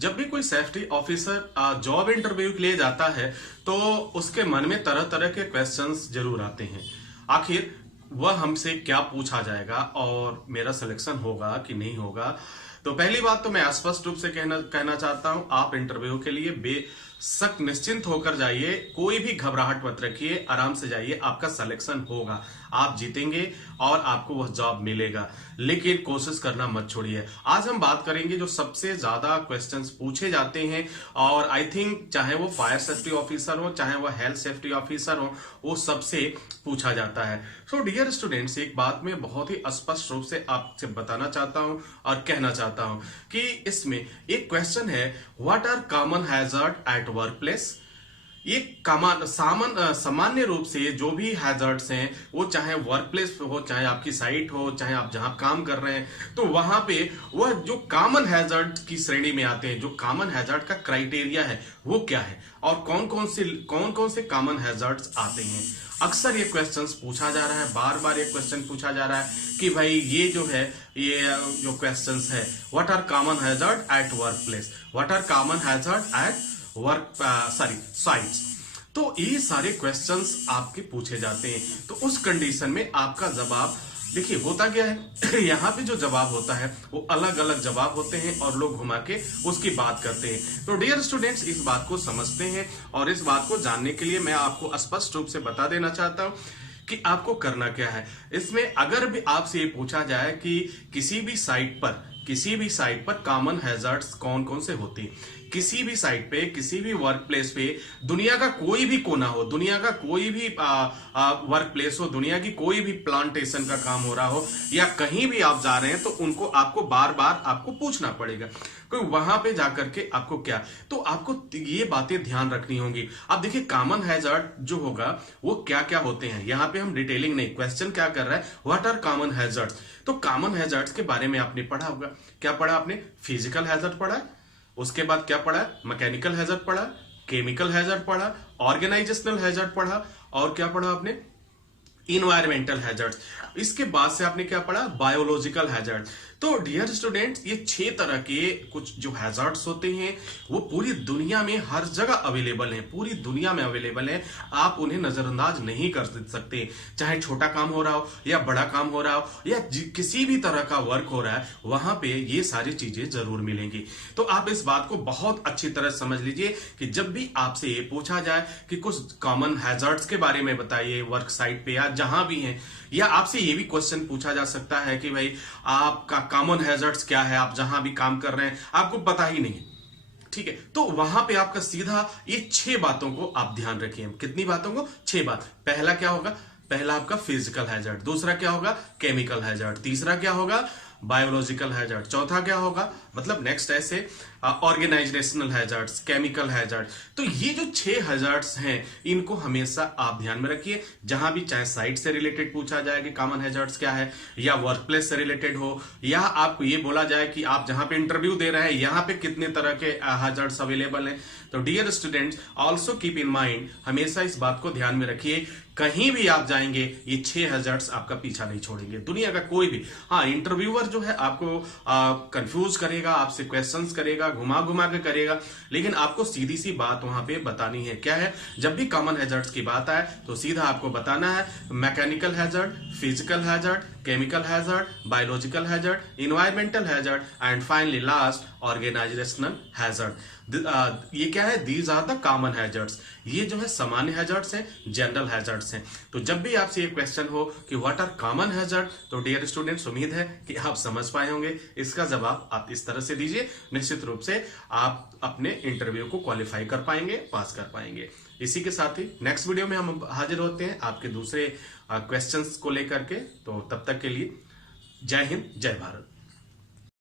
जब भी कोई सेफ्टी ऑफिसर जॉब इंटरव्यू के लिए जाता है तो उसके मन में तरह तरह के क्वेश्चंस जरूर आते हैं। आखिर वह हमसे क्या पूछा जाएगा और मेरा सिलेक्शन होगा कि नहीं होगा। तो पहली बात तो मैं स्पष्ट रूप से कहना चाहता हूं, आप इंटरव्यू के लिए बेशक निश्चिंत होकर जाइए, कोई भी घबराहट मत रखिए, आराम से जाइए, आपका सिलेक्शन होगा, आप जीतेंगे और आपको वह जॉब मिलेगा। लेकिन कोशिश करना मत छोड़िए। आज हम बात करेंगे जो सबसे ज्यादा क्वेश्चंस पूछे जाते हैं, और आई थिंक चाहे वो फायर सेफ्टी ऑफिसर हो चाहे वो हेल्थ सेफ्टी ऑफिसर हो, वो सबसे पूछा जाता है। सो डियर स्टूडेंट्स, एक बात मैं बहुत ही स्पष्ट रूप से आपसे बताना चाहता हूं और कहना चाहता हूं कि इसमें एक क्वेश्चन है, what are common hazard at work place. ये सामान्य रूप से जो भी हैजर्ड्स हैं, वो चाहे वर्क प्लेस हो, चाहे आपकी साइट हो, चाहे आप जहां काम कर रहे हैं, तो वहां पे वह जो कॉमन हैजर्ड की श्रेणी में आते हैं, जो कॉमन हैजर्ड का क्राइटेरिया है वो क्या है और कौन कौन से कॉमन हैजर्ड्स आते हैं। अक्सर ये क्वेश्चंस पूछा जा रहा है, बार बार ये क्वेश्चन पूछा जा रहा है कि भाई ये जो है, ये जो क्वेश्चंस है, what are common hazard at work place, what are common hazard at work sites. तो ये सारे क्वेश्चंस आपके पूछे जाते हैं। तो उस कंडीशन में आपका जवाब देखिए होता क्या है यहाँ पे जो जवाब होता है वो अलग अलग जवाब होते हैं और लोग घुमा के उसकी बात करते हैं। तो डियर स्टूडेंट्स, इस बात को समझते हैं और इस बात को जानने के लिए मैं आपको स्पष्ट रूप से बता देना चाहता हूं कि आपको करना क्या है। इसमें अगर भी आपसे ये पूछा जाए कि किसी भी साइट पर कॉमन हैजर्ड्स कौन कौन से होते हैं, किसी भी साइट पे, किसी भी वर्क प्लेस पे, दुनिया का कोई भी कोना हो, दुनिया का कोई भी वर्क प्लेस हो, दुनिया की कोई भी प्लांटेशन का काम हो रहा हो, या कहीं भी आप जा रहे हैं, तो उनको आपको बार बार आपको पूछना पड़ेगा। कोई वहां पे जाकर के आपको क्या, तो आपको ये बातें ध्यान रखनी होंगी। अब देखिए कॉमन हैजर्ड जो होगा वो क्या क्या होते हैं, यहाँ पे हम डिटेलिंग नहीं, क्वेश्चन क्या कर रहा है, व्हाट आर कॉमन हैजर्ड्स। तो कॉमन हैजर्ड्स के बारे में आपने पढ़ा होगा। क्या पढ़ा आपने? फिजिकल हैजर्ड पढ़ा, उसके बाद क्या पढ़ा? मैकेनिकल हैजर्ड पढ़ा, केमिकल हैजर्ड पढ़ा, ऑर्गेनाइजेशनल हैजर्ड पढ़ा, और क्या पढ़ा आपने? Environmental hazard. इसके बाद से आपने क्या पढ़ा? Biological hazard. तो डियर स्टूडेंट्स, ये 6 तरह के कुछ जो हैजर्ड्स होते हैं वो पूरी दुनिया में हर जगह अवेलेबल हैं, पूरी दुनिया में अवेलेबल हैं। आप उन्हें नजरअंदाज नहीं कर सकते, चाहे छोटा काम हो रहा हो या बड़ा काम हो रहा हो या किसी भी तरह का वर्क हो रहा है, वहां पे ये सारी चीजें जरूर मिलेंगी। तो आप इस बात को बहुत अच्छी तरह समझ लीजिए कि जब भी आपसे ये पूछा जाए कि कुछ कॉमन हैजर्ड्स के बारे में बताइए वर्क साइट पे या जहां भी हैं, या आपसे ये भी क्वेश्चन पूछा जा सकता है कि भाई आपका कॉमन हैजर्ड्स क्या है, आप जहां भी काम कर रहे हैं आपको पता ही नहीं है, ठीक है, तो वहां पे आपका सीधा ये 6 बातों को आप ध्यान रखिए। कितनी बातों को? 6 बात। पहला क्या होगा? पहला आपका फिजिकल हैजर्ड, दूसरा क्या होगा? केमिकल हैजर्ड, तीसरा क्या होगा? बायोलॉजिकल हैजर्ड, चौथा क्या होगा, मतलब नेक्स्ट ऐसे ऑर्गेनाइजेशनल हैजर्ड्स, केमिकल हैजर्ड। तो ये जो 6 हैजर्ड्स हैं इनको हमेशा आप ध्यान में रखिए। जहां भी चाहे साइट से रिलेटेड पूछा जाए कि कॉमन हैजर्ड्स क्या है, या वर्क प्लेस से रिलेटेड हो, या आपको ये बोला जाए कि आप जहां पे इंटरव्यू दे रहे हैं यहां पे कितने तरह के हैजर्ड्स अवेलेबल हैं। तो dear students, also keep in mind, हमेशा इस बात को ध्यान में रखिए, कहीं भी आप जाएंगे ये 6 हैजर्ड्स आपका पीछा नहीं छोड़ेंगे, दुनिया का कोई भी। हाँ, इंटरव्यूअर जो है आपको कंफ्यूज करेगा, आपसे क्वेश्चंस करेगा, घुमा घुमा के करेगा, लेकिन आपको सीधी सी बात वहां पे बतानी है। क्या है? जब भी कॉमन हैजर्ड्स की बात आए तो सीधा आपको बताना है mechanical hazard, physical hazard, chemical hazard, biological hazard, environmental hazard and finally last organisational hazard. ये क्या है? These are the common hazards. ये जो है सामान्य हैजर्ड्स हैं, जनरल हैजर्ड्स हैं। तो जब भी आपसे ये क्वेश्चन हो कि व्हाट आर कॉमन हैजर्ड, तो डियर स्टूडेंट्स, उम्मीद है कि आप समझ पाए होंगे। इसका जवाब आप इस तरह से दीजिए, निश्चित रूप से आप अपने इंटरव्यू को क्वालिफाई कर पाएंगे, पास कर पाएंगे। इसी के साथ ही नेक्स्ट वीडियो में हम हाजिर होते हैं आपके दूसरे क्वेश्चंस को लेकर के। तो तब तक के लिए जय हिंद, जय भारत।